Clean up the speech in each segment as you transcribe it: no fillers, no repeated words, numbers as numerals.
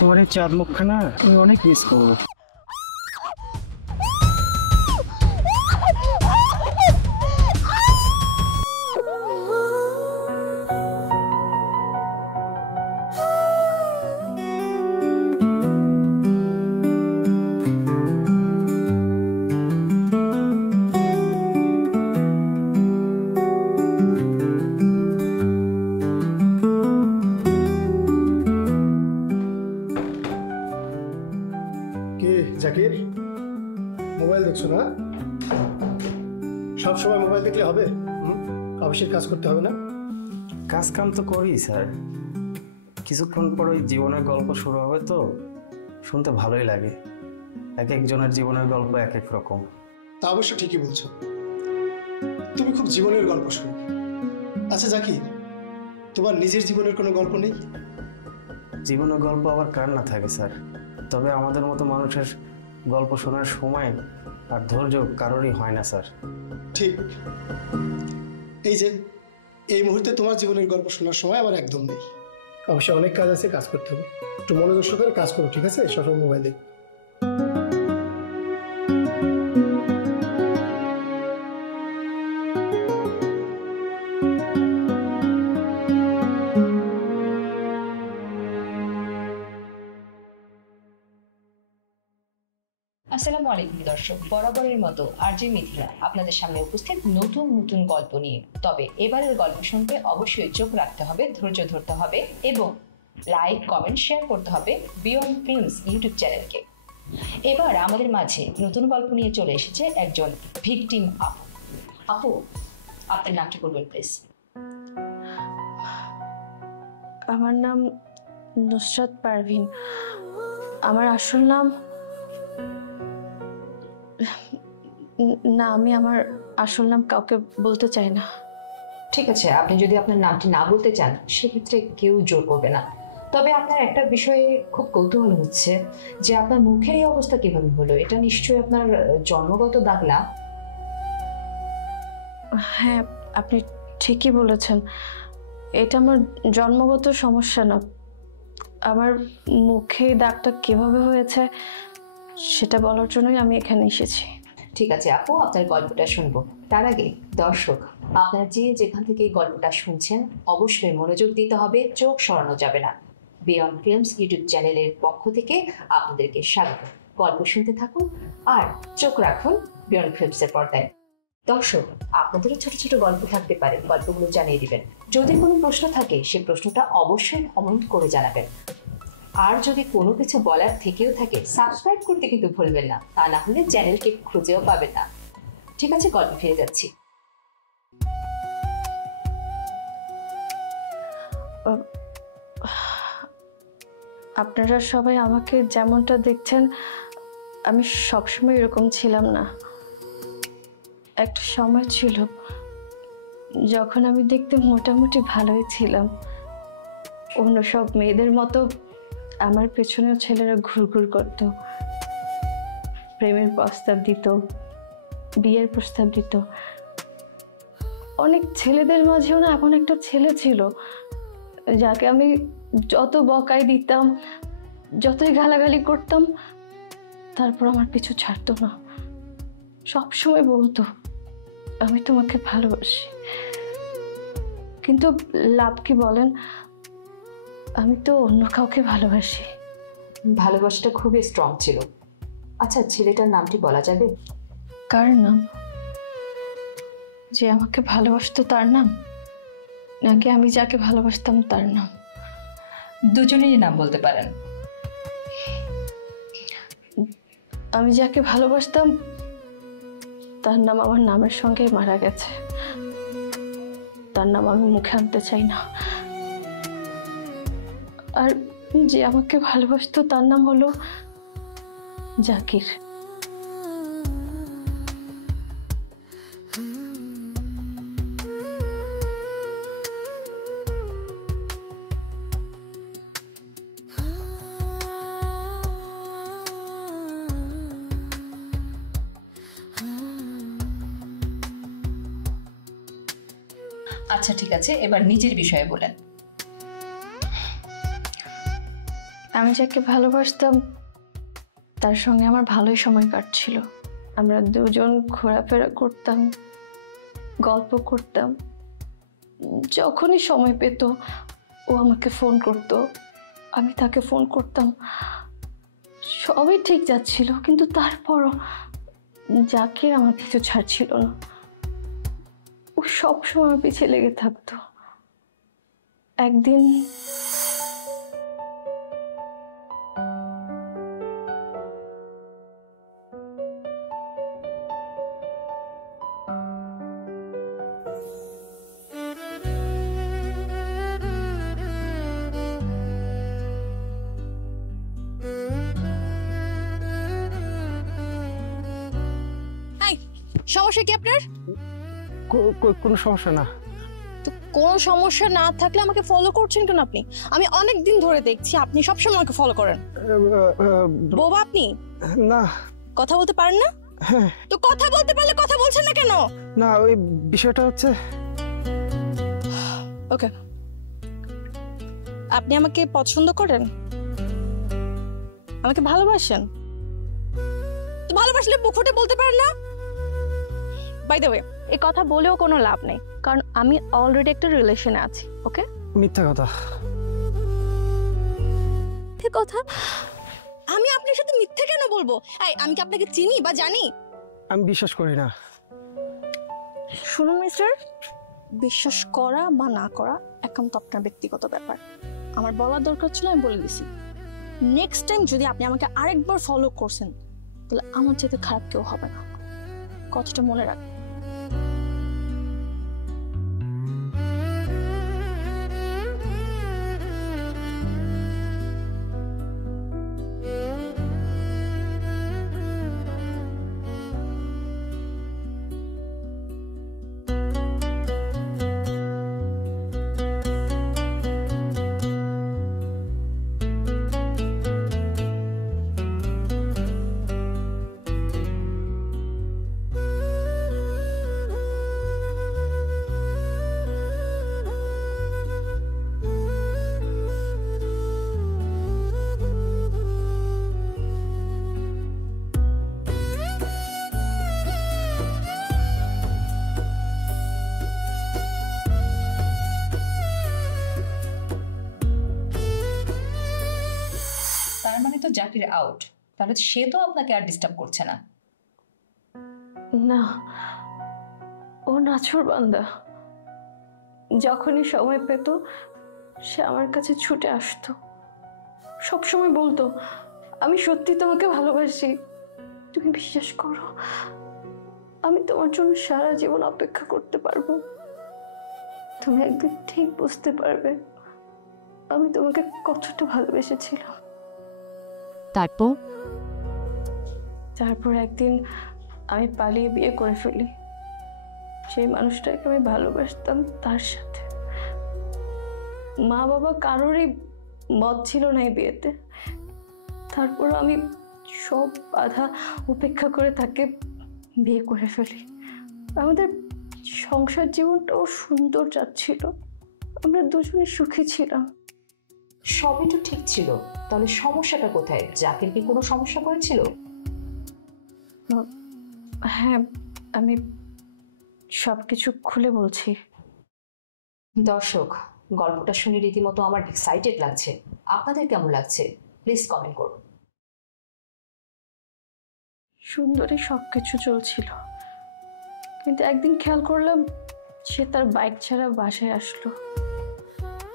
তোমার এই চাঁদ মুখখানা আমি অনেক মিস করবো। জাকির, মোবাইল দেখছো না? সব সময় মোবাইল দেখলে হবে? অফিসের কাজ করতে হবে না? কাজ কাম তো করি স্যার, কিছুক্ষণ পর ওই জীবনের গল্প শুরু হবে তো শুনতে ভালোই লাগে। এক একজনের জীবনের গল্প এক এক রকম। তা অবশ্য ঠিকই বলছো, তুমি খুব জীবনের গল্প শুনো। আচ্ছা জাকির, তোমার নিজের জীবনের কোনো গল্প নেই? জীবনের গল্প আবার কার না থাকে স্যার, তবে আমাদের মতো মানুষের গল্প শোনার সময় আর ধৈর্য কারোরই হয় না স্যার। ঠিক, এই যে এই মুহূর্তে তোমার জীবনের গল্প শোনার সময় আমার একদম নেই। অবশ্যই অনেক কাজ আছে, কাজ করতে হবে। একটু মনোযোগ সহকারে কাজ করো, ঠিক আছে? সবসময় মোবাইলে। আসসালামু আলাইকুম দর্শক, বরাবরের মতো আরজে মিথিলা আপনাদের সামনে উপস্থিত নতুন নতুন গল্প নিয়ে। তবে এবারের গল্প শুনতে অবশ্যই চোখ রাখতে হবে, ধৈর্য ধরতে হবে এবং লাইক, কমেন্ট, শেয়ার করতে হবে বিয়ন্ড ফিল্মস ইউটিউব চ্যানেলকে। এবার আমাদের মাঝে নতুন গল্প নিয়ে চলে এসেছে একজন ভিকটিম আপু। আপু, আপনার নামটি বলবেন প্লিজ। আমার নাম নুসরাত পারভিন। আমার আসল নাম না, আমি আমার আসল নাম কাউকে বলতে চাই না। ঠিক আছে, আপনি যদি আপনার নামটি না বলতে চান সেক্ষেত্রে কেউ জোর করবে না। তবে আপনার একটা বিষয়ে খুব কৌতূহল হচ্ছে যে আপনার মুখের এই অবস্থা কিভাবে হলো। এটা নিশ্চয়ই আপনার জন্মগত দাগ না? হ্যাঁ, আপনি ঠিকই বলেছেন, এটা আমার জন্মগত সমস্যা না। আমার মুখে দাগটা কিভাবে হয়েছে সেটা বলার জন্যই আমি এখানে এসেছি। ঠিক আছে আপু, আপনার গল্পটা শুনবো। তার আগে দর্শক, আপনারা যে যেখান থেকে এই গল্পটা শুনছেন অবশ্যই মনোযোগ দিতে হবে, চোখ সরানো যাবে না। বিয়ন্ড ফিল্মস ইউটিউব চ্যানেলের পক্ষ থেকে আপনাদেরকে স্বাগত। গল্প শুনতে থাকুন আর চোখ রাখুন বিয়ন্ড ফিল্মসের পর্দায়। দর্শক, আপনাদেরও ছোট ছোট গল্প থাকতে পারে, গল্পগুলো জানিয়ে দিবেন। যদি কোনো প্রশ্ন থাকে সে প্রশ্নটা অবশ্যই কমেন্ট করে জানাবেন। আর যদি কোনো কিছু বলার থেকেও থাকে সাবস্ক্রাইব করতে কিন্তু ভুলবেন না, তা না হলে চ্যানেলকে খুঁজেও পাবেন না। ঠিক আছে, গল্প ফিরে যাচ্ছি। আপনারা সবাই আমাকে যেমনটা দেখছেন আমি সবসময় এরকম ছিলাম না। একটা সময় ছিল যখন আমি দেখতে মোটামুটি ভালোই ছিলাম। অন্য সব মেয়েদের মতো আমার পেছনেও ছেলেরা ঘুরঘুর করত, প্রেমের প্রস্তাব দিত, বিয়ের প্রস্তাব দিত। অনেক ছেলেদের মাঝেও না এমন একটা ছেলে ছিল যাকে আমি যত বকাই দিতাম, যতই গালাগালি করতাম, তারপর আমার পিছু ছাড়তো না। সবসময় বলতো আমি তোমাকে ভালোবাসি। কিন্তু লাভ কি বলেন, আমি তো অন্য কাউকে ভালোবাসি। ভালোবাসাটা খুবই স্ট্রং ছিল। আচ্ছা, ছেলেটার নামটি বলা যাবে? কার নাম? যে আমাকে ভালোবাসতো তার নাম, নাকি আমি যাকে ভালোবাসতাম তার নাম? দুজনেরই নাম বলতে পারেন। আমি যাকে ভালোবাসতাম তার নাম আমার নামের সঙ্গে মারা গেছে। তার নাম আমি মুখে আনতে চাই না। আর যে আমাকে ভালোবাসতো তার নাম হলো জাকির। আচ্ছা ঠিক আছে, এবার নিজের বিষয়ে বলেন। আমি যাকে ভালোবাসতাম তার সঙ্গে আমার ভালোই সময় কাটছিল। আমরা দুজন ঘোরাফেরা করতাম, গল্প করতাম। যখনই সময় পেত ও আমাকে ফোন করত, আমি তাকে ফোন করতাম। সবই ঠিক যাচ্ছিল, কিন্তু তারপরও জাকির আমার কিছু ছাড়ছিল না। ও সবসময় আমার পিছিয়ে লেগে থাকতো। একদিন সমস্যা কি আপনার? কোনো সমস্যা না। তো কোনো সমস্যা না থাকলে আমাকে ফলো করছেন কেন আপনি? আমি অনেক দিন ধরে দেখছি আপনি সবসময় আমাকে ফলো করেন। বোবা আপনি? না। কথা বলতে পারেন না? হ্যাঁ। তো কথা বলতে পারলে কথা বলছেন না কেন? না, ওই বিষয়টা হচ্ছে ওকে, আপনি আমাকে পছন্দ করেন, আমাকে ভালোবাসেন, তো ভালোবাসলে মুখ ফুটে বলতে পারেন না? বাই দ্য ওয়ে, এই কথা বলেও কোনো লাভ নেই, কারণ আমি অলরেডি একটা রিলেশনে আছি। ওকে? মিথ্যা কথা। মিথ্যে কথা? আমি আপনার সাথে মিথ্যে কেন বলবো? আমি কি আপনাকে চিনি বা জানি? আমি বিশ্বাস করি না। শুনুন মিস্টার, বিশ্বাস করা বা না করা একান্ত আপনার ব্যক্তিগত ব্যাপার। আমার বলার দরকার ছিল, আমি বলে দিছি। নেক্সট টাইম যদি আপনি আমাকে আরেকবার ফলো করছেন, তাহলে আমার চাইতে খারাপ কেউ হবে না। কথাটা মনে রাখবেন। তার মানে তো জাকির আউট, তাহলে সে তো আপনাকে আর ডিস্টার্ব করছে না। না, ও নাছোড়বান্দা। যখনই সময় পেত সে আমার কাছে ছুটে আসতো, সবসময় বলতো আমি সত্যি তোমাকে ভালোবাসি, তুমি বিশ্বাস করো, আমি তোমার জন্য সারা জীবন অপেক্ষা করতে পারবো। তুমি একদিন ঠিক বুঝতে পারবে আমি তোমাকে কতটা ভালোবেসেছিলাম। তারপর একদিন আমি পালিয়ে বিয়ে করে ফেলি সেই মানুষটাকে আমি ভালোবাসতাম। তার সাথে মা বাবা কারোরই মত ছিল না এই বিয়েতে। তারপর আমি সব বাধা উপেক্ষা করে তাকে বিয়ে করে ফেলি। আমাদের সংসার জীবনটাও সুন্দর যাচ্ছিল, আমরা দুজনে সুখী ছিলাম। সবই তো ঠিক ছিল, তাহলে সমস্যাটা কোথায়? জাকির কি কোনো সমস্যা করেছিল? হ্যাঁ, আমি সবকিছু খুলে বলছি। দর্শক, গল্পটা শুনে রীতিমতো আমার এক্সাইটেড লাগছে। আপনাদের কেমন লাগছে প্লিজ কমেন্ট করুন। সুন্দরী সবকিছু চলছিল, কিন্তু একদিন খেয়াল করলাম সে তার বাইক ছাড়া বাসায় আসলো।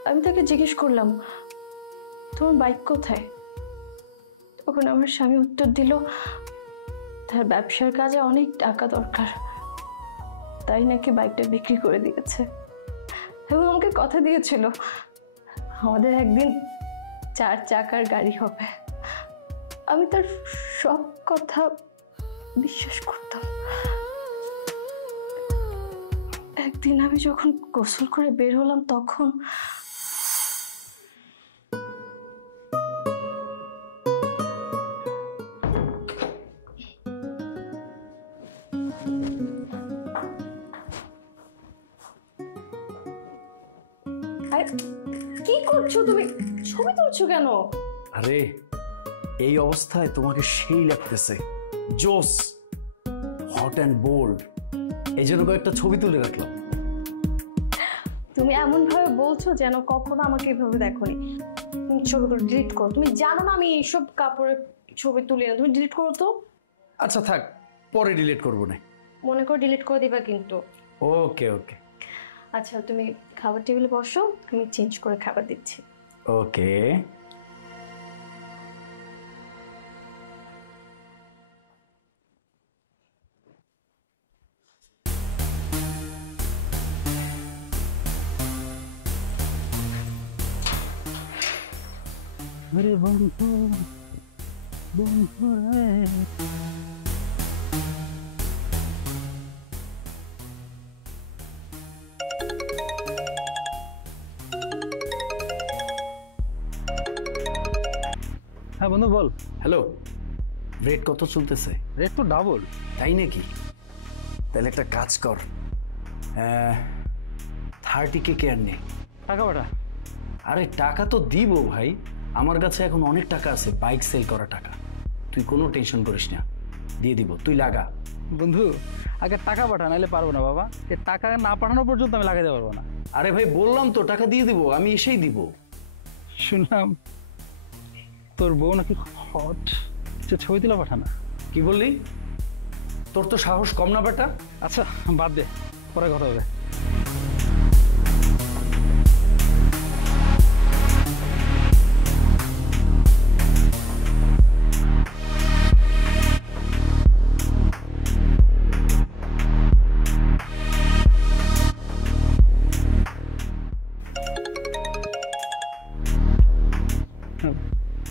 আমি তাকে জিজ্ঞেস করলাম, তোমার বাইক কোথায়? তখন আমার স্বামী উত্তর দিল, তার ব্যবসার কাজে অনেক টাকা দরকার, তাই নাকি বাইকটা বিক্রি করে দিয়েছে, এবং আমাকে কথা দিয়েছিল আমাদের একদিন 4 চাকার গাড়ি হবে। আমি তার সব কথা বিশ্বাস করতাম। একদিন আমি যখন গোসল করে বের হলাম, তখন কি করছো তুমি? ছবি তুলছো কেন? আরে এই অবস্থায় তোমাকে সেই লাগতেছে, জোস, হট অ্যান্ড বোল্ড। এই জন্য কয়েকটা ছবি তুলে রাখলাম। তুমি এমন ভাবে বলছো যেন কখনো আমাকে এভাবে দেখোনি। তুমি ছবিগুলো ডিলিট করো। তুমি জানো না আমি এইসব কাপড়ের ছবি তুলি না। তুমি ডিলিট করো তো। আচ্ছা থাক, পরে ডিলিট করবো না। মনে করে ডিলিট করে দিবা কিন্তু। ওকে ওকে। আচ্ছা তুমি খাবার টেবিলে বসো, আমি চেঞ্জ করে খাবার দিচ্ছি। ওকে। আরে বন্ধু বন্ধু রে। হ্যাঁ বন্ধু বল। হ্যালো, রেট কত চলতেছে? রেট তো ডাবল। তাই নাকি? তাহলে একটা কাজ কর, 30K কেয়ার নে। টাকা পাঠা। আরে টাকা তো দিব ভাই, আমার কাছে এখন অনেক টাকা আছে, বাইক সেল করা টাকা। তুই কোনো টেনশন করিস না, দিয়ে দিব, তুই লাগা। বন্ধু আগে টাকা পাঠা, নাহলে পারবো না বাবা। এ টাকা না পাঠানো পর্যন্ত আমি লাগাতে পারবো না। আরে ভাই বললাম তো টাকা দিয়ে দিব, আমি এসেই দিব। শুনলাম তোর বউ নাকি হট, ছবি তুলে পাঠানা। কি বললি? তোর তো সাহস কম না বেটা। আচ্ছা বাদ দে, পরে কথা হবে।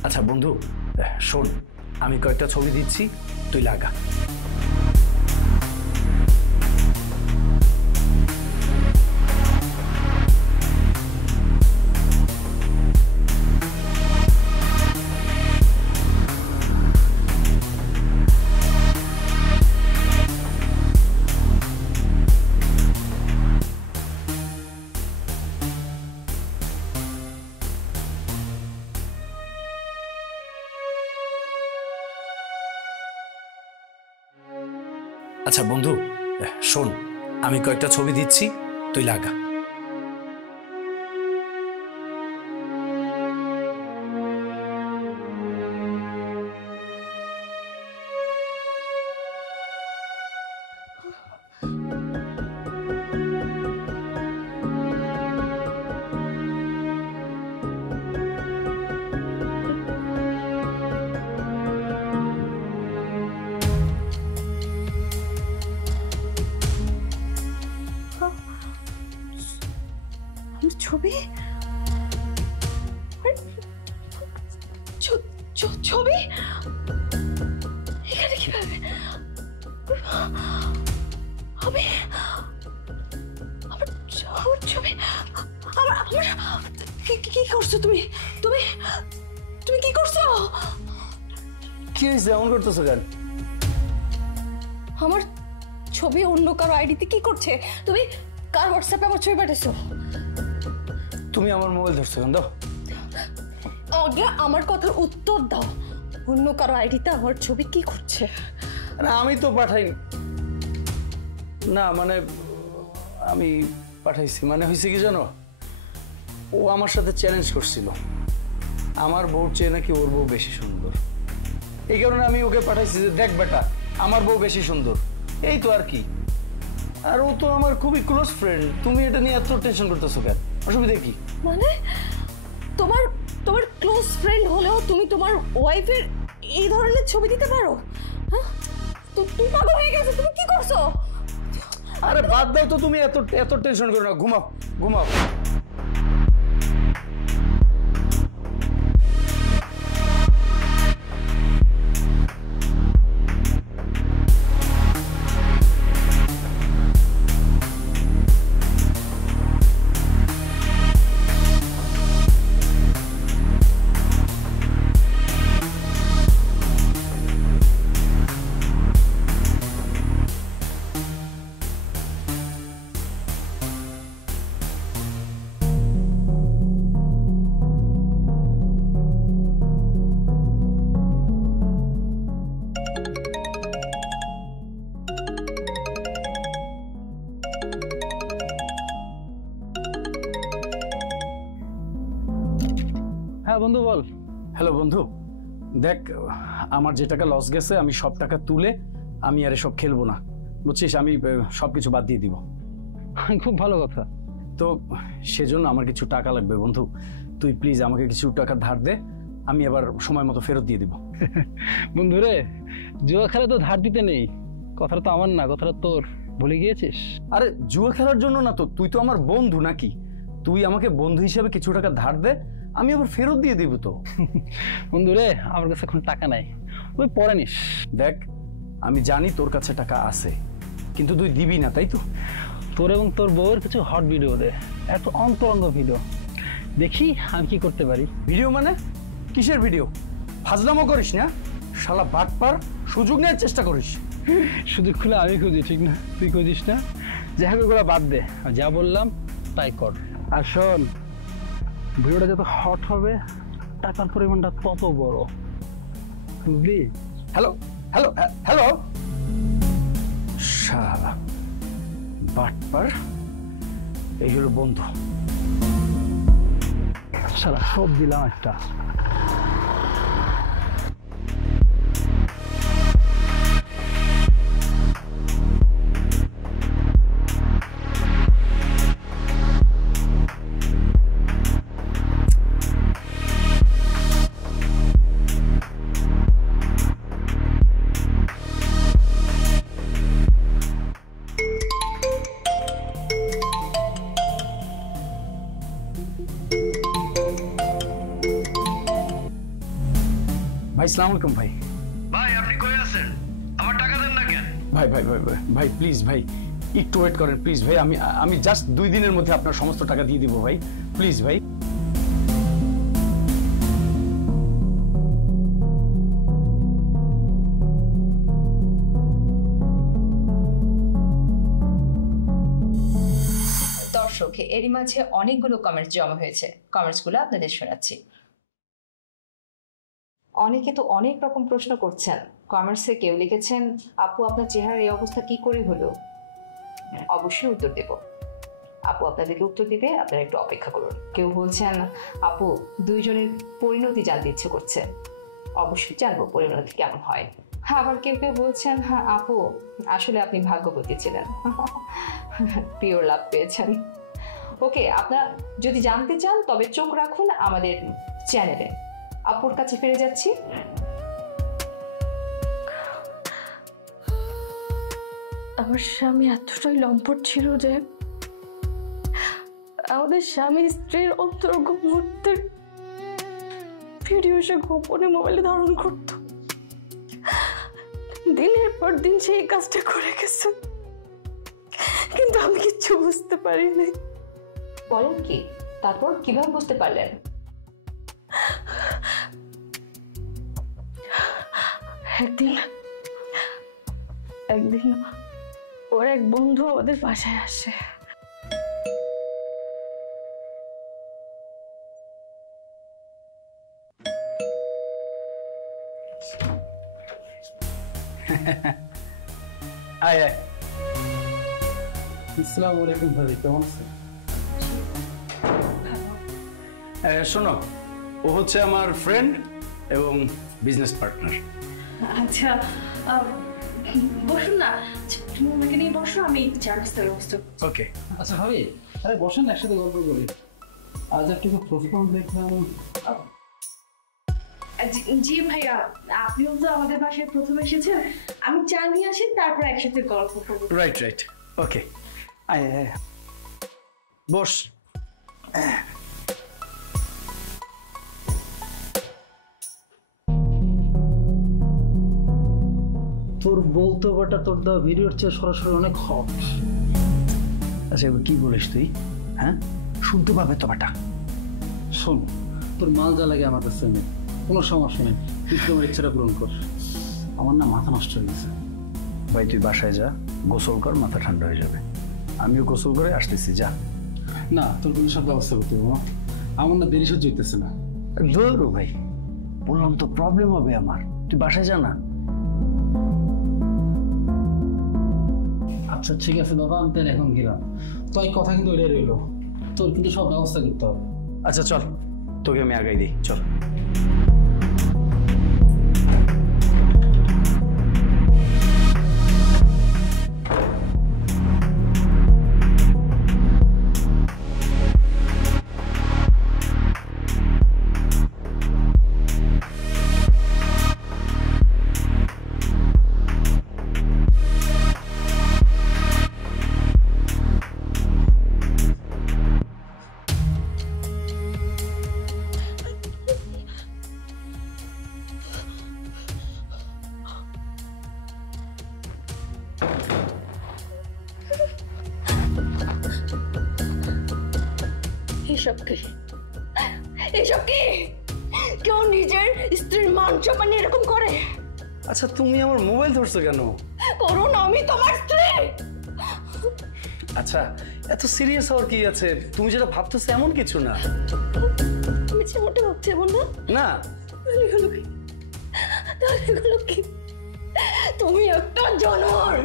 আচ্ছা বন্ধু শোন, আমি কয়েকটা ছবি দিচ্ছি, তুই লাগা। আচ্ছা বন্ধু শোন, আমি কয়েকটা ছবি দিচ্ছি, তুই লাগা। ছবি ছবি এখানে কিভাবে? আমি আমার ছবি কি করছো তুমি? তুমি তুমি কি করছো? কি হয়েছে, এমন করতেছো কেন? আমার ছবি অন্য কারো আইডিতে কি করছে? তুমি কার হোয়াটসঅ্যাপে আমার ছবি পাঠাইছো? তুমি আমার মোবাইল ধরছো কেন? দাও আগে আমার কথার উত্তর দাও। অন্য কারো আইডিতে আমার ছবি কি করছে? না আমি তো পাঠাইনি। না মানে আমি পাঠাইছি, মানে হয়েছে কি জানো, ও আমার সাথে চ্যালেঞ্জ করছিল, আমার বউ চেয়ে নাকি ওর বউ বেশি সুন্দর। এই কারণে আমি ওকে পাঠাইছি যে দেখ বেটা আমার বউ বেশি সুন্দর, এই তো আর কি। আর ও তো আমার খুবই ক্লোজ ফ্রেন্ড, তুমি এটা নিয়ে এত টেনশন করতেছো কেন? অসুবিধা কি? মানে তোমার তোমার ক্লোজ ফ্রেন্ড হলেও তুমি তোমার ওয়াইফের এই ধরনের ছবি দিতে পারো? হ্যাঁ তুমি পাগল হয়ে গেছো, তুমি কি করছো? আরে বাদ দাও তো, তুমি এত এত টেনশন করো না, ঘুমাও ঘুমাও। হ্যাঁ বন্ধু বল। হ্যালো বন্ধু, দেখ আমার যে টাকা লস গেছে আমি সব টাকা তুলে আমি আর এসব খেলবো না, বুঝছিস? আমি সব কিছু বাদ দিয়ে দিব। খুব ভালো কথা। তো সেজন্য আমার কিছু টাকা লাগবে বন্ধু, তুই প্লিজ আমাকে কিছু টাকা ধার দে, আমি আবার সময় মতো ফেরত দিয়ে দিব। বন্ধু রে, জুয়া খেলা তো ধার দিতে নেই, কথাটা তো আমার না, কথাটা তোর, ভুলে গিয়েছিস? আরে জুয়া খেলার জন্য না তো, তুই তো আমার বন্ধু নাকি, তুই আমাকে বন্ধু হিসেবে কিছু টাকা ধার দে, আমি আবার ফেরত দিয়ে দিব। তো বন্ধু রে, আমার কাছে এখন টাকা নাই, ওই পরে নিস। দেখ আমি জানি তোর কাছে টাকা আছে, কিন্তু তুই দিবি না, তাই তো? তোর এবং তোর বউয়ের কিছু হট ভিডিও দে, এত অন্তরঙ্গ ভিডিও, দেখি আমি কি করতে পারি। ভিডিও মানে কিসের ভিডিও? ফাজলামো করিস না, শালা বাটপার, সুযোগ নেওয়ার চেষ্টা করিস। সুযোগ খুলে আমি খুঁজি, ঠিক না? তুই খুঁজিস না। যাই হোক ওগুলো বাদ দে, যা বললাম তাই কর। আর শোন, ভিডিওটা যত হট হবে টাকার পরিমাণটা তত বড়, বুঝলি? হ্যালো হ্যালো হ্যালো, শালা বাটপার, এই হলো বন্ধু। শালা সব দিলাম একটা। ভাই আসসালামু আলাইকুম। ভাই ভাই আপনি কই আছেন? আমার টাকা দেন না কেন? ভাই ভাই ভাই ভাই ভাই প্লিজ ভাই একটু ওয়েট করেন প্লিজ ভাই, আমি জাস্ট 2 দিনের মধ্যে আপনার সমস্ত টাকা দিয়ে দিব ভাই, প্লিজ ভাই। দর্শক, এরই মাঝে অনেকগুলো কমেন্টস জমা হয়েছে, কমেন্টসগুলো আপনাদের শোনাচ্ছি। অনেকে তো অনেক রকম প্রশ্ন করছেন কমেন্টসে। কেউ লিখেছেন, আপু আপনার চেহারার এই অবস্থা কি করে হলো? অবশ্যই উত্তর দেব, আপু আপনাদেরকে উত্তর দিবে, আপনারা একটু অপেক্ষা করুন। কেউ বলছেন, আপু দুইজনের পরিণতি জানতে ইচ্ছে করছে। অবশ্যই জানবো পরিণতি কেমন হয়। হ্যাঁ, আবার কেউ কেউ বলছেন, হ্যাঁ আপু আসলে আপনি ভাগ্যবতী ছিলেন, পিওর লাভ পেয়েছেন। ওকে, আপনারা যদি জানতে চান তবে চোখ রাখুন আমাদের চ্যানেলে। আপুর কাছে ফিরে যাচ্ছি। আমার স্বামী এতটাই লম্পট ছিল যে আমাদের স্বামী স্ত্রীর অন্তরঙ্গ মুহূর্তের ভিডিও সে গোপনে মোবাইলে ধারণ করত। দিনের পর দিন সেই কাজটা করে গেছে, কিন্তু আমি কিচ্ছু বুঝতে পারিনি। বলেন কি? তারপর কিভাবে বুঝতে পারলেন? একদিন ওর এক বন্ধু আমাদের বাসায় আসে। আয় আয়। আসসালামু আলাইকুম ভাই, কেমন আছেন? শোনো, ও হচ্ছে আমার ফ্রেন্ড এবং বিজনেস পার্টনার। আচ্ছা বসুন না, তুমি ওনাকে নিয়ে বসো, আমি চা নাস্তার ব্যবস্থা। ওকে। আচ্ছা ভাবি, আরে বসেন একসাথে গল্প করি। আজ একটু প্রশ্ন দেখলাম। জি ভাইয়া, আপনিও তো আমাদের বাসায় প্রথম এসেছেন, আমি চা নিয়ে আসি, তারপর একসাথে গল্প করবো। রাইট রাইট, ওকে। আয় আয় বস। তোর বক্তব্যটা তোর দেওয়া ভিডিওর চেয়ে সরাসরি অনেক হট। আচ্ছা এবার কি বলিস তুই? হ্যাঁ, শুনতে পাবে তো বেটা। শোন, তোর মাল যা লাগে আমার কাছে নেই, কোনো সমস্যা নেই, তুই তোমার ইচ্ছাটা পূরণ কর। আমার না মাথা নষ্ট হয়ে গেছে। ভাই তুই বাসায় যা, গোসল কর, মাথা ঠান্ডা হয়ে যাবে। আমিও গোসল করে আসতেছি, যা। না, তোর কোনো সব ব্যবস্থা করতে হবে, আমার না দেরি সহ্য হইতেছে না। ধরো ভাই, বললাম তো প্রবলেম হবে আমার, তুই বাসায় যা না। আচ্ছা ঠিক আছে বাবা, আমি তাহলে এখন গেলাম। তো এই কথা কিন্তু ওইটাই রইলো, তোর কিন্তু সব ব্যবস্থা করতে হবে। আচ্ছা চল। তোকে আমি আগাই দিই, চল। এসব কি? কেউ নিজের স্ত্রীর মান সম্মান এরকম করে? আচ্ছা তুমি আমার মোবাইল ধরছো কেন? করুন, আমি তোমার স্ত্রী। আচ্ছা এত সিরিয়াস হওয়ার কি আছে? তুমি যেটা ভাবতেছো এমন কিছু না। আমি যেমনটা ভাবছি এমন না। না এগুলো কি? তুমি একটা জানোয়ার।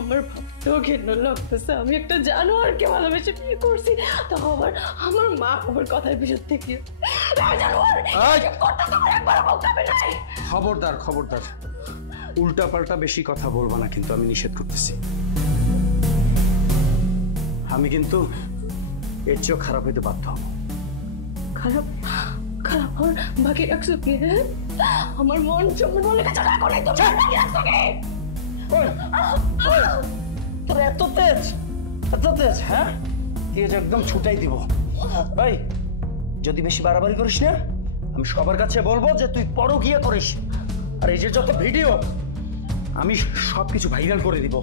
আমার ভাবতেও ঘৃণা লাগতেছে, আমি একটা জানোয়ারকে ভালোবেসে বিয়ে করছি, তাও আবার আমার মা আমার কথার পিছন থেকে। খবরদার খবরদার, উল্টা পাল্টা বেশি কথা বলবা না, কিন্তু আমি নিষেধ করতেছি। আমি কিন্তু এর চেয়েও খারাপ হইতে বাধ্য হব। খারাপ খারাপ হওয়ার বাকি রাখছো কি? আমার মন চমন বলে গেছে, বাকি রাখছো কি? তোর এত তেজ, এত তেজ, হ্যাঁ? তেজ একদম ছুটাই দিব। ভাই যদি বেশি বাড়াবাড়ি করিস না, আমি সবার কাছে বলবো যে তুই পরকীয়া করিস। আর এই যে যত ভিডিও, আমি সবকিছু ভাইরাল করে দিব।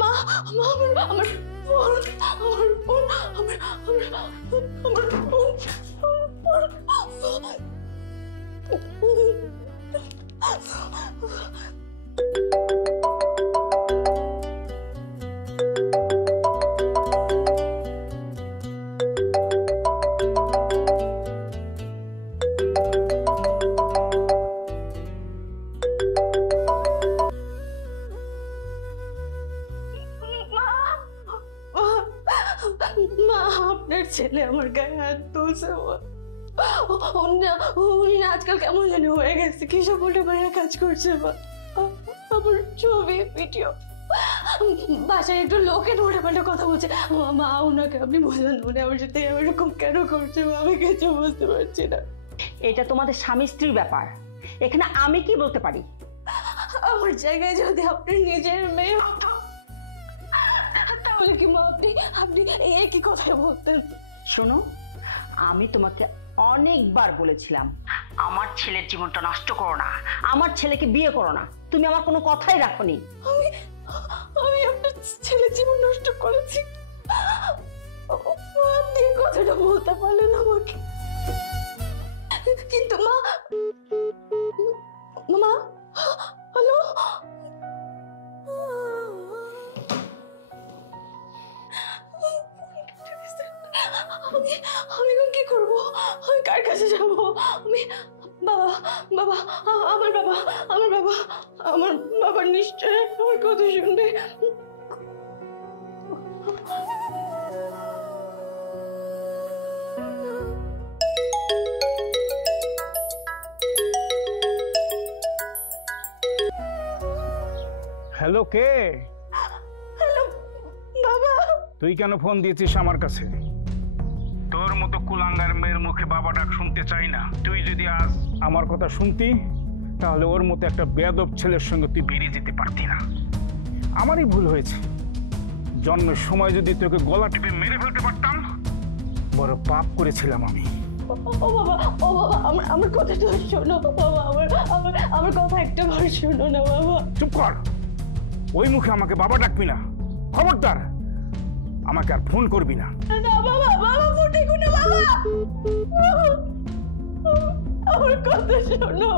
মা, আমার ফোন, আমার ফোন, আমার ফোন। মা, আপনার ছেলে আমার গায়ে হাত তুলছে। উনি আজকাল কেমন জানি হয়ে গেছে, কি সব উল্টে পাল্টা কাজ করছে। আমার ছবি ভিডিও বাসায় একটু লোকে উল্টে পাল্টা কথা বলছে। মা, ওনাকে আপনি বললেন উনি আমার সাথে এরকম কেন করছে? আমি কিছু বুঝতে পারছি না। এটা তোমাদের স্বামী স্ত্রীর ব্যাপার, এখানে আমি কি বলতে পারি? আমার জায়গায় যদি আপনি নিজের মেয়ে হতো তাহলে কি মা আপনি একই কথাই বলতেন? শোনো, আমি তোমাকে অনেকবার বলেছিলাম আমার ছেলের জীবনটা নষ্ট করো না, আমার ছেলেকে বিয়ে করো না। তুমি আমার কোনো কথাই রাখোনি। আমি আপনার ছেলের জীবন নষ্ট করেছি? আপনি কথাটা বলতে পারলেন আমাকে? কিন্তু মা, হ্যালো, আমি কি করবো? আমি কার কাছে যাবো? আমি আমার বাবা নিশ্চয় আমার কথা শুনবে। হ্যালো, কে? হ্যালো বাবা। তুই কেন ফোন দিয়েছিস আমার কাছে? তোর মতো কুলাঙ্গার মেয়ের মুখে বাবা ডাক শুনতে চাই না। তুই যদি আজ আমার কথা শুনতি, তাহলে ওর মতো একটা বেয়াদব ছেলের সঙ্গে তুই বেরিয়ে যেতে পারতি না। আমারই ভুল হয়েছে। জন্মের সময় যদি তোকে গলা টিপে মেরে ফেলতে পারতাম, বড় পাপ করেছিলাম আমি। ও বাবা, আমার কথা তো শোনো বাবা, আমার কথা একটা বার শোনো না বাবা। চুপ কর, ওই মুখে আমাকে বাবা ডাকবি না, খবরদার। আমাকে আর ফোন করবি না। না বাবা, ফোন দেখো না বাবা, আমার কথা শোনো,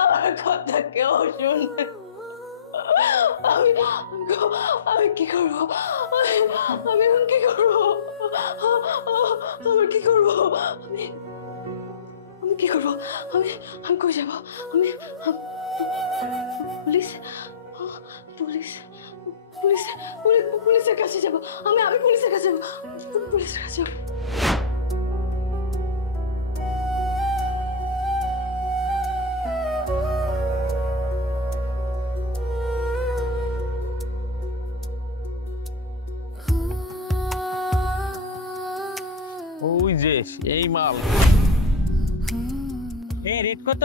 আমার কথা কেউ শুনে। আমি কি করবো? আমি এখন কি করবো? আমার কি করবো? আমি কি করবো? আমি কই যাবো? পুলিশ পুলিশ পুলিশ পুলিশের কাছে যাবো। আমি পুলিশের কাছে যাবো। পুলিশের কাছে যাবো। ওই যে এই মাল রেট কত?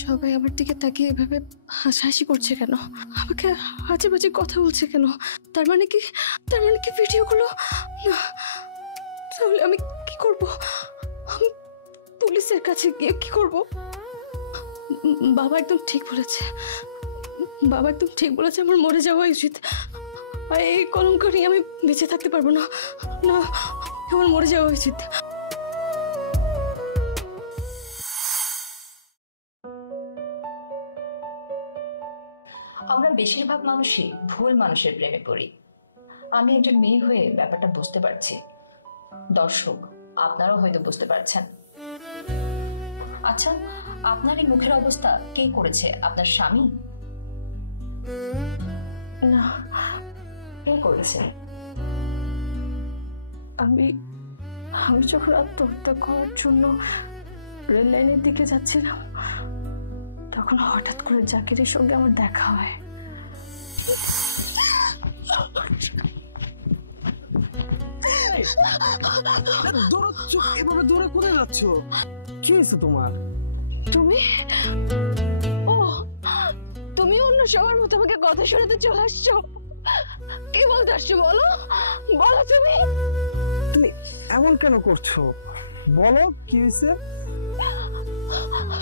সবাই আমার দিকে তাকিয়ে এভাবে হাসাহাসি করছে কেন? আমাকে আজে বাজে কথা বলছে কেন? তার মানে কি ভিডিওগুলো না? তাহলে আমি কি করব? আমি পুলিশের কাছে গিয়ে কি করব? বাবা একদম ঠিক বলেছে। আমার মরে যাওয়া উচিত। এই কলঙ্ক নিয়ে আমি বেঁচে থাকতে পারবো না। আমার মরে যাওয়া উচিত। আমরা বেশিরভাগ মানুষই ভুল মানুষের প্রেমে পড়ি। আমি একজন মেয়ে হয়ে ব্যাপারটা বুঝতে পারছি। দর্শক, আপনারাও হয়তো বুঝতে পারছেন। আচ্ছা, আপনার এই মুখের অবস্থা কে করেছে? আপনার স্বামী? না। কে করেছে? আমি যখন আত্মহত্যা করার জন্য রেল লাইনের দিকে যাচ্ছিলাম, তখন হঠাৎ করে জাকিরের সঙ্গে আমার দেখা হয়। এভাবে দৌড়ে কোথায় যাচ্ছ? কি হয়েছে তোমার? তুমি অন্য সবার মতো আমাকে কথা শোনাতে চলে আসছো। কি বলতে আসছো? বলো তুমি এমন কেন করছো? বলো কি হয়েছে?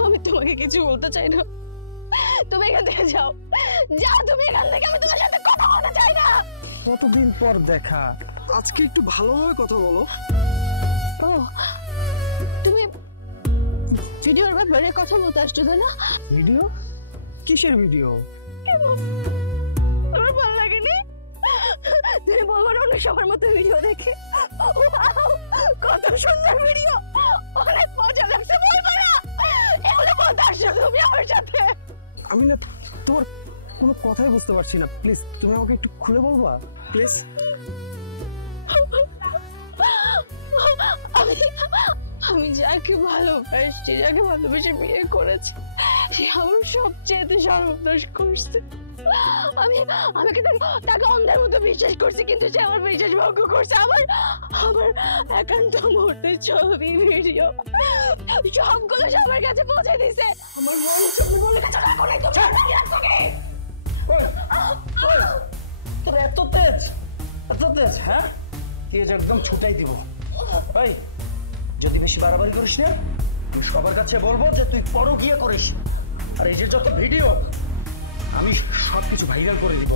আমি তোমাকে কিছু বলতে চাই না। তুমি এখান থেকে যাও। তুমি এখান থেকে। আমি তোমার সাথে কথা বলতে চাই না। কতদিন পর দেখা, আজকে একটু ভালোভাবে কথা বলো। তুমি ভিডিওর ব্যাপারে কথা বলতে আসছো তাই না? ভিডিও? কিসের ভিডিও? আমার ভালো লাগেনি? তুমি বলবো না অন্য সবার মতো ভিডিও দেখে? কত সুন্দর ভিডিও, অনেক মজা লাগছে। বলবো না এগুলো বলতে আসছো তুমি আমার সাথে? আমি না তোমার কোনো কথাই বুঝতে পারছি না। প্লিজ তুমি আমাকে একটু খুলে বলবা প্লিজ? আমি যাকে ভালোবেসে বিয়ে করেছি, সে আমার সবচেয়ে সর্বনাশ করছে। আমি তাকে অন্ধের মতো বিশ্বাস করছি, কিন্তু সে আমার বিশ্বাস ভঙ্গ করছে। আমার একান্ত মুহূর্তের ছবি, ভিডিও সবগুলো সবার কাছে পৌঁছে দিছে। আমার মনে কাছে তোর এত তেজ, হ্যাঁ? কি একদম ছুটাই দিব। ভাই, যদি বেশি বাড়াবাড়ি করিস না, তুই সবার কাছে বলবো যে তুই পরকীয়া করিস। আর এই যে যত ভিডিও, আমি সবকিছু ভাইরাল করে দিব।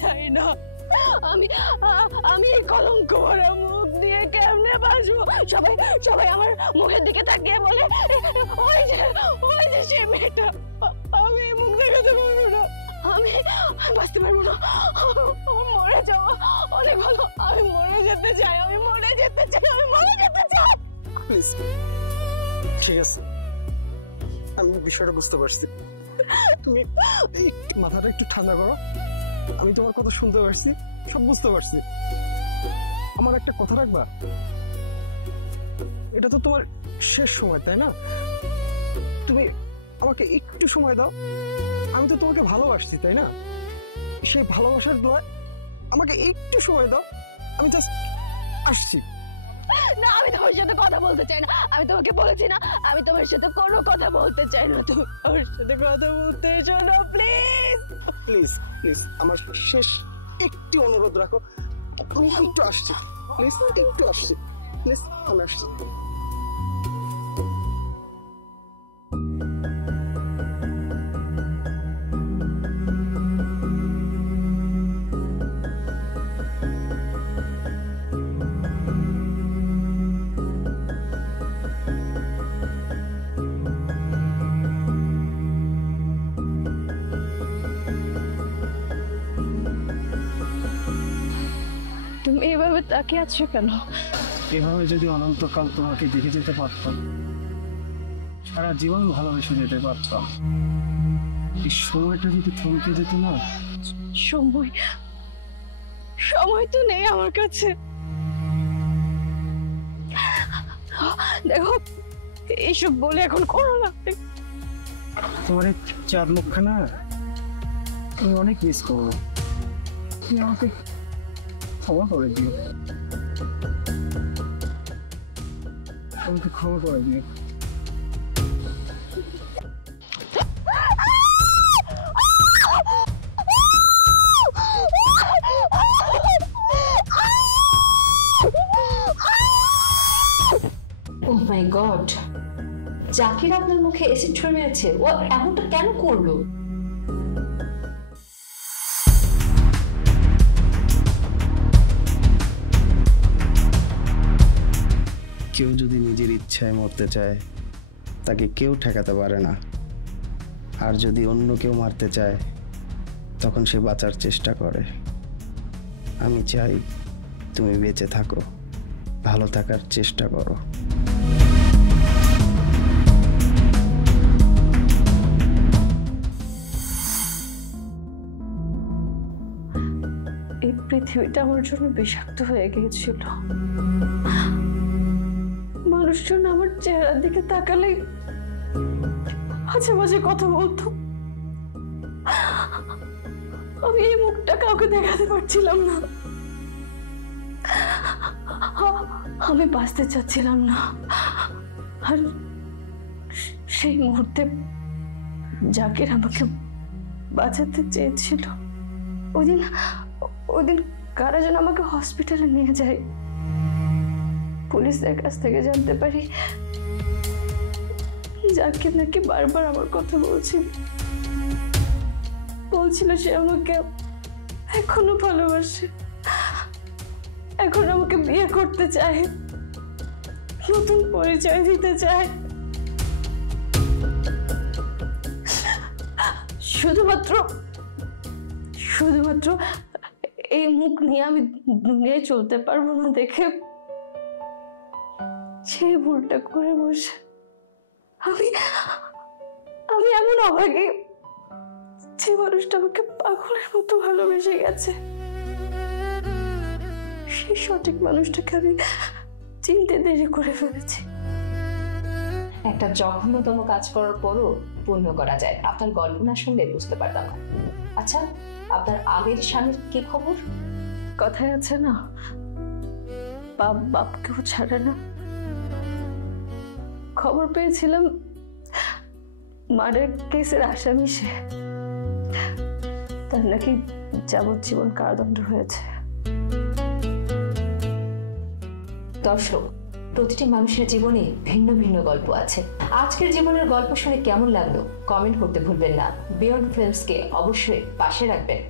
চাই না। আমি এই কলঙ্ক ভরা মুখ দিয়ে কেমনে বাঁচবো? সবাই আমার মুখের দিকে তাকিয়ে বলে, ওই যে সেই মেয়েটা। আমি এই মুখ দেখাতে পারবো না। আমি বাঁচতে পারবো না। মরে যাওয়া অনেক ভালো। আমি মরে যেতে চাই। প্লিজ, ঠিক আছে, আমি বিষয়টা বুঝতে পারছি। তুমি মাথাটা একটু ঠান্ডা করো। আমি তোমার কথা শুনতে পারছি, সব বুঝতে পারছি। আমার একটা কথা রাখবা, এটা তো তোমার শেষ সময়, তাই না? তুমি আমাকে একটু সময় দাও। আমি তো তোমাকে ভালোবাসছি, তাই না? সেই ভালোবাসার দোয়া আমাকে একটু সময় দাও। আমি জাস্ট আসছি। না, আমি তোমার সাথে কথা বলতে চাই না। আমি তোমাকে বলেছি না, আমি তোমার সাথে কোনো কথা বলতে চাই না। তুমি আমার সাথে কথা বলতে এসো না, প্লিজ। প্লিজ প্লিজ আমার শেষ একটি অনুরোধ রাখো, আমি একটু আসছি, প্লিজ একটু আসছি, প্লিজ আমি আসছি। তুমি এভাবে তাকিয়ে আছো কেন? এভাবে যদি অনন্তকাল তোমাকে দেখে যেতে পারতাম, সারা জীবন ভালোবেসে যেতে পারতাম। এই সময়টা যদি থমকে যেত না। সময় সময় তো নেই আমার কাছে। দেখো, এইসব বলে এখন করো না। তোমার এই চার মুখখানা আমি অনেক মিস করবো। তুমি আমাকে ক্ষমা করে দিও, আমাকে ক্ষমা করে দিও। ও মাই গড, জাকির আপনার মুখে অ্যাসিড ছুঁড়ে মেরেছে। ও এমনটা কেন করলো? কেউ যদি নিজের ইচ্ছায় মরতে চায় তাকে কেউ ঠেকাতে পারে না, আর যদি অন্য কেউ মারতে চায় তখন সে বাঁচার চেষ্টা করে। আমি চাই তুমি বেঁচে থাকো, ভালো থাকার চেষ্টা করো। এই পৃথিবীটা আমার জন্য বিষাক্ত হয়ে গিয়েছিল। মানুষজন আমার চেহারার দিকে তাকালে মাঝে মাঝে কথা বলতো। আমি এই মুখটা কাউকে দেখাতে পারছিলাম না। আমি বাঁচতে চাচ্ছিলাম না। আর সেই মুহূর্তে জাকির আমাকে বাঁচাতে চেয়েছিল। ওদিন কারা যেন আমাকে হসপিটালে নিয়ে যায়। পুলিশদের কাছ থেকে জানতে পারি জাকির নাকি বারবার আমার কথা বলছিল সে আমাকে এখনো ভালোবাসে, এখন আমাকে বিয়ে করতে চায়, নতুন পরিচয় দিতে চায়। শুধুমাত্র এই মুখ নিয়ে আমি দুনিয়ায় চলতে পারবো না দেখে সেই ভুলটা করে বসে আমি এমন অভাগী যে মানুষটা আমাকে পাগলের মতো ভালোবেসে গেছে, সেই সঠিক মানুষটাকে আমি চিনতে দেরি করে ফেলেছি। একটা জঘন্যতম কাজ করার পরও পূর্ণ করা যায়। আপনার গল্প না শুনলে বুঝতে পারতাম না। আচ্ছা, আপনার আগের স্বামীর কি খবর? কথায় আছে না, বাপ বাপকেও ছাড়ে না। খবর পেয়েছিলাম মার্ডার কেসের আসামি সে, তার নাকি যাবজ্জীবন কারাদণ্ড হয়েছে। দর্শক, প্রতিটি মানুষের জীবনে ভিন্ন ভিন্ন গল্প আছে। আজকের জীবনের গল্প শুনে কেমন লাগলো কমেন্ট করতে ভুলবেন না। বিয়ন্ড ফিল্মসকে অবশ্যই পাশে রাখবেন,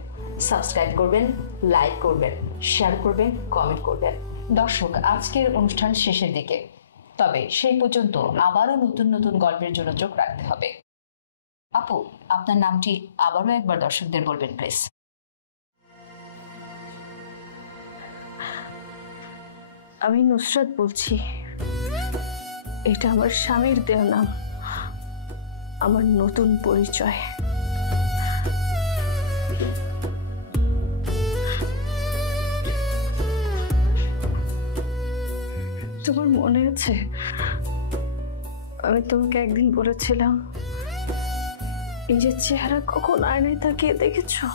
সাবস্ক্রাইব করবেন, লাইক করবেন, শেয়ার করবেন, কমেন্ট করবেন। দর্শক, আজকের অনুষ্ঠান শেষের দিকে, তবে সেই পর্যন্ত আবারও নতুন নতুন গল্পের জন্য চোখ রাখতে হবে। আপু, আপনার নামটি আবারও একবার দর্শকদের বলবেন প্লিজ। আমি নুসরাত বলছি। এটা আমার স্বামীর দেওয়া নাম, আমার নতুন পরিচয়। তোমার মনে আছে আমি তোমাকে একদিন বলেছিলাম নিজের চেহারা কখন আয়নায় তাকিয়ে দেখেছো?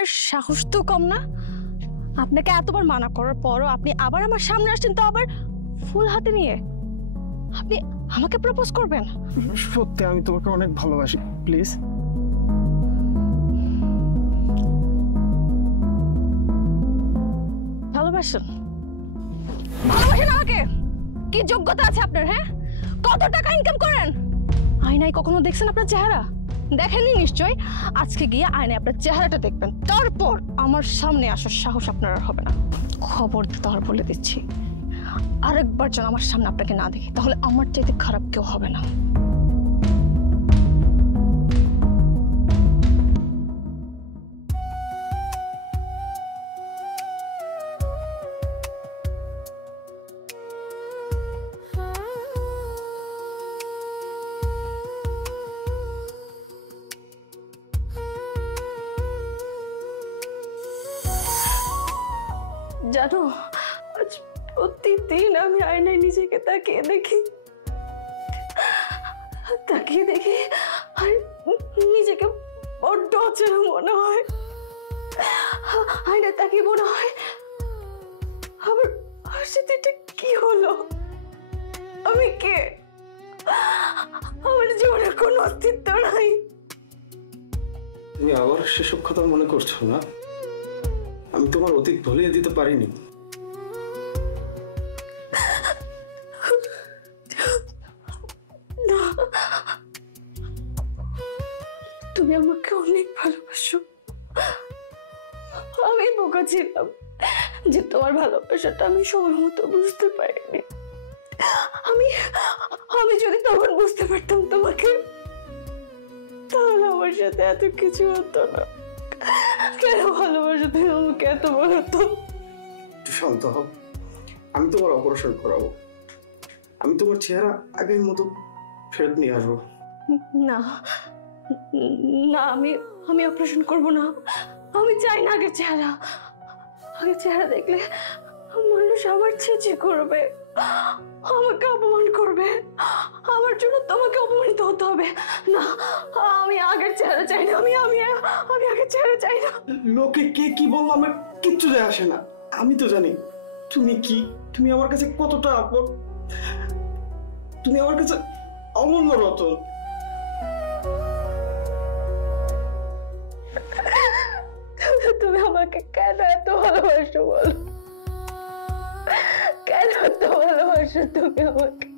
আপনার সাহস তো কম না? আপনাকে এতবার মানা করার পরও আপনি আবার আমার সামনে আসছেন, তো আবার ফুল হাতে নিয়ে। আপনি আমাকে প্রপোজ করবেন? সত্যি আমি তোমাকে অনেক ভালোবাসি, প্লিজ। ভালোবাসেন? ভালোবাসেন আমাকে? কি যোগ্যতা আছে আপনার? হ্যাঁ, কত টাকা ইনকাম করেন? আয়নায় কখনো দেখছেন আপনার চেহারা? দেখেননি নিশ্চয়। আজকে গিয়ে আয়নায় আপনার চেহারাটা দেখবেন, তারপর আমার সামনে আসার সাহস আপনার আর হবে না। খবরদার বলে দিচ্ছি, আরেকবার যেন আমার সামনে আপনাকে না দেখি, তাহলে আমার চাইতে খারাপ কেউ হবে না। জানো, আজ প্রতিদিন আমি আয়নায় নিজেকে তাকিয়ে দেখি আর নিজেকে বড্ড অচেনা মনে হয়। আয়নায় তাকিয়ে মনে হয় আবার সাথে এটা কি হলো? আমি কে? আমার জীবনের কোনো অস্তিত্ব নাই। তুমি আবার সেসব কথা মনে করছো না? আমি তোমার অতীত ভুলিয়ে দিতে পারিনি। তুমি আমাকে অনেক ভালোবাসো। আমি বোকা ছিলাম যে তোমার ভালোবাসাটা আমি সময় মতো বুঝতে পারিনি। আমি যদি তখন বুঝতে পারতাম তোমাকে, তাহলে আমার সাথে এত কিছু হতো না। কেন ভালোবাসো তুমি আমাকে এত বলতো? একটু শান্ত হও, আমি তোমার অপারেশন করাবো। আমি তোমার চেহারা আগের মতো ফেরত নিয়ে আসবো। না না, আমি অপারেশন করব না। আমি চাই না আগের চেহারা দেখলে মানুষ আমার ছিছি করবে, আমাকে অপমান করবে। আমার জন্য তোমাকে অপমানিত হতে হবে না। আমি আগের চেহারা চাই না। আমি আগের চেহারা চাই না। লোকে কে কি বললো আমার কিচ্ছু যায় আসে না। আমি তো জানি তুমি কি, তুমি আমার কাছে কতটা আপন, তুমি আমার কাছে অমূল্য রতন। তুমি আমাকে কেন এত ভালোবাসো বলো? কেন এত ভালোবাসো তুমি আমাকে?